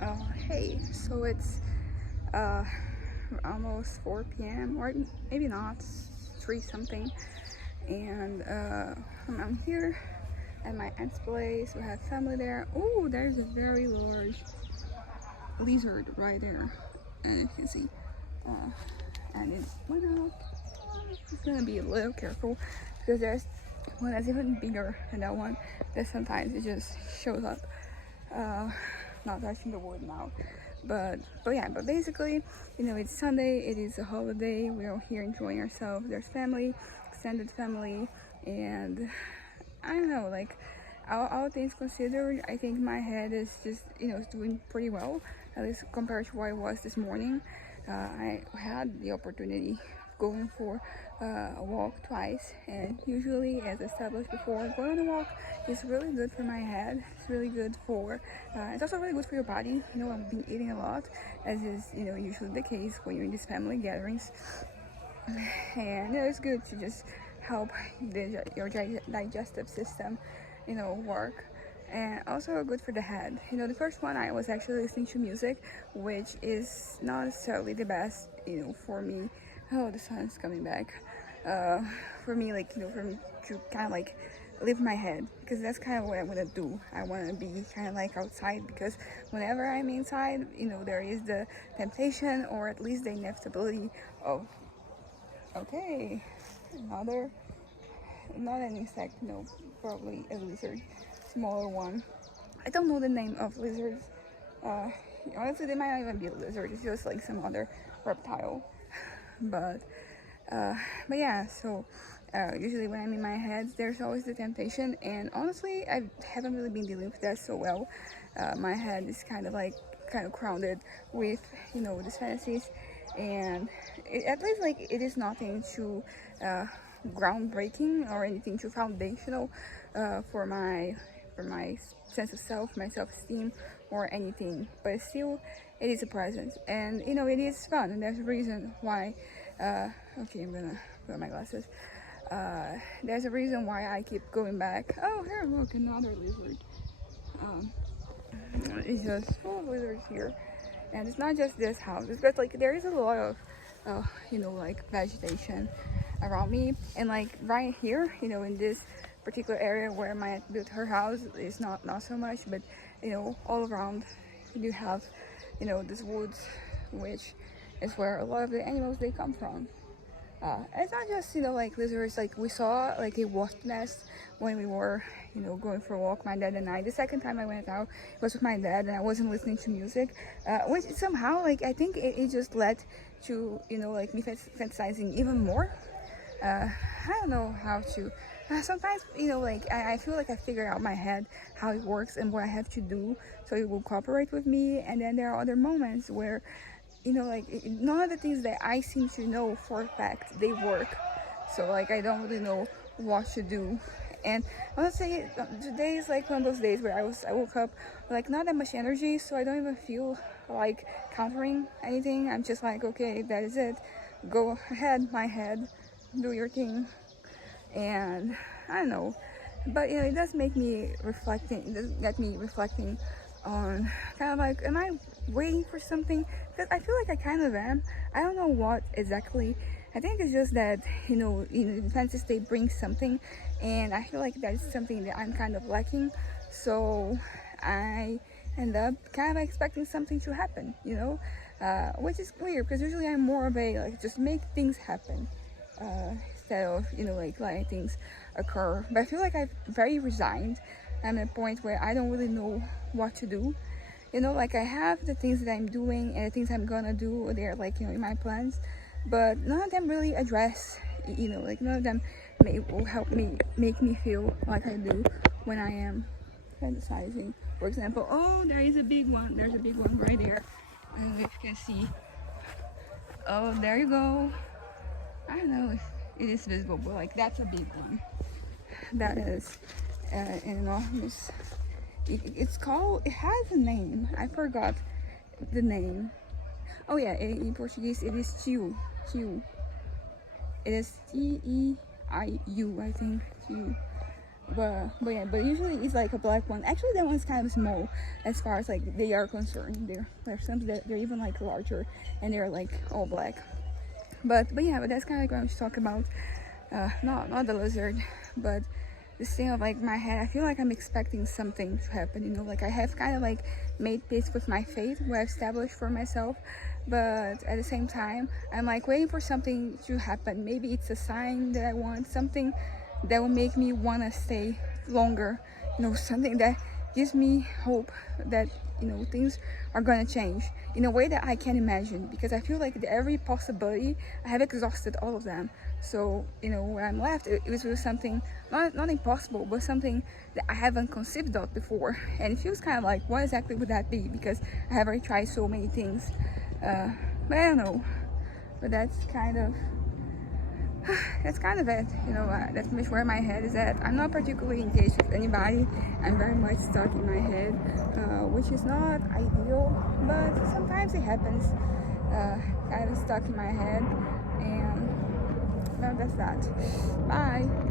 Hey, so it's uh, almost 4 p.m. or maybe not, 3 something, and I'm here at my aunt's place. We have family there. Oh, there's a very large lizard right there, and you can see, uh, and it's went out. It's gonna be a little careful because there's one that's even bigger than that one. That sometimes it just shows up. Uh, Not touching the wood now, but yeah, but basically, it's Sunday, it is a holiday, we're all here enjoying ourselves. There's family, extended family, and I don't know, like, all things considered, I think my head is just, doing pretty well, at least compared to what it was this morning. I had the opportunity of going for a walk twice, and usually, as established before, going on a walk is really good for my head. It's really good for, it's also really good for your body. I've been eating a lot, as is, usually the case when you're in these family gatherings, and it's good to just help your digestive system, work, and also good for the head. The first one I was actually listening to music, which is not necessarily the best, for me. Oh, the sun's coming back. Uh, for me, like, for me to kind of like leave my head, because that's kind of what I want to do. I want to be kind of like outside, because whenever I'm inside, there is the temptation, or at least the inevitability of, okay, another, not an insect, no, probably a lizard, smaller one. I don't know the name of lizards. Uh, Honestly, they might not even be a lizard. It's just like some other reptile. But, uh, but yeah. So usually when I'm in my head, there's always the temptation, and honestly, I haven't really been dealing with that so well. My head is kind of crowded with these fantasies, and at least like it is nothing too groundbreaking or anything too foundational for my sense of self, my self-esteem, or anything. But still, it is a presence, and it is fun, and there's a reason why. Okay, I'm gonna put on my glasses. There's a reason why I keep going back. Oh, here, look, another lizard. Um, it's just full of lizards here, and it's not just this house. It's just like there is a lot of, like vegetation around me, and like right here, in this particular area where my aunt built her house, is not so much, but all around you have, this woods, which is where a lot of the animals they come from. It's not just like lizards. Like we saw like a wasp nest when we were going for a walk, my dad and I. The second time I went out was with my dad, and I wasn't listening to music, which somehow like I think it just led to like me fantasizing even more. I don't know how to. Sometimes like I feel like I figure out my head how it works and what I have to do so it will cooperate with me, and then there are other moments where like none of the things that I seem to know for a fact they work. So like I don't really know what to do. And I would say today is like one of those days where I woke up with like not that much energy, so I don't even feel like countering anything. I'm just like, okay, that is it. Go ahead, my head, do your thing. And I don't know, but it does make me reflecting. It does get me reflecting on kind of like, am I waiting for something? Because I feel like I kind of am. I don't know what exactly. I think it's just that the Fantasy State brings something, and I feel like that's something that I'm kind of lacking. So I end up kind of expecting something to happen, which is weird because usually I'm more of a like just make things happen. Instead of like letting things occur. But I feel like I'm very resigned. I'm at a point where I don't really know what to do. Like I have the things that I'm doing and the things I'm gonna do. They're like in my plans, but none of them really address. Like none of them will help me make me feel like I do when I am fantasizing. For example, oh, there is a big one. There's a big one right there. I don't know if you can see. Oh, there you go. I don't know if it is visible, but like that's a big one. That is an enormous. It's called. It has a name. I forgot the name. Oh yeah, in Portuguese it is tio. Tio. It is Teiu. I think tio. But usually it's like a black one. Actually, that one's kind of small as far as like they are concerned. There's some that they're even like larger, and they're like all black. But yeah, but that's kind of like what I was talking about. Not the lizard, but this thing of like my head. I feel like I'm expecting something to happen. You know, like I have kind of like made peace with my fate, what I've established for myself. But at the same time, I'm like waiting for something to happen. Maybe it's a sign that I want something that will make me want to stay longer. You know, something that gives me hope that, you know, things are gonna change in a way that I can imagine, because I feel like every possibility I have exhausted all of them. So, you know, where I'm left, it was with something not impossible, but something that I haven't conceived of before. And it feels kind of like, what exactly would that be? Because I have already tried so many things. But I don't know. But that's kind of it. You know, that's much where my head is at. I'm not particularly engaged with anybody. I'm very much stuck in my head, which is not ideal, but sometimes it happens. Kind of stuck in my head, and well, that's that. Bye.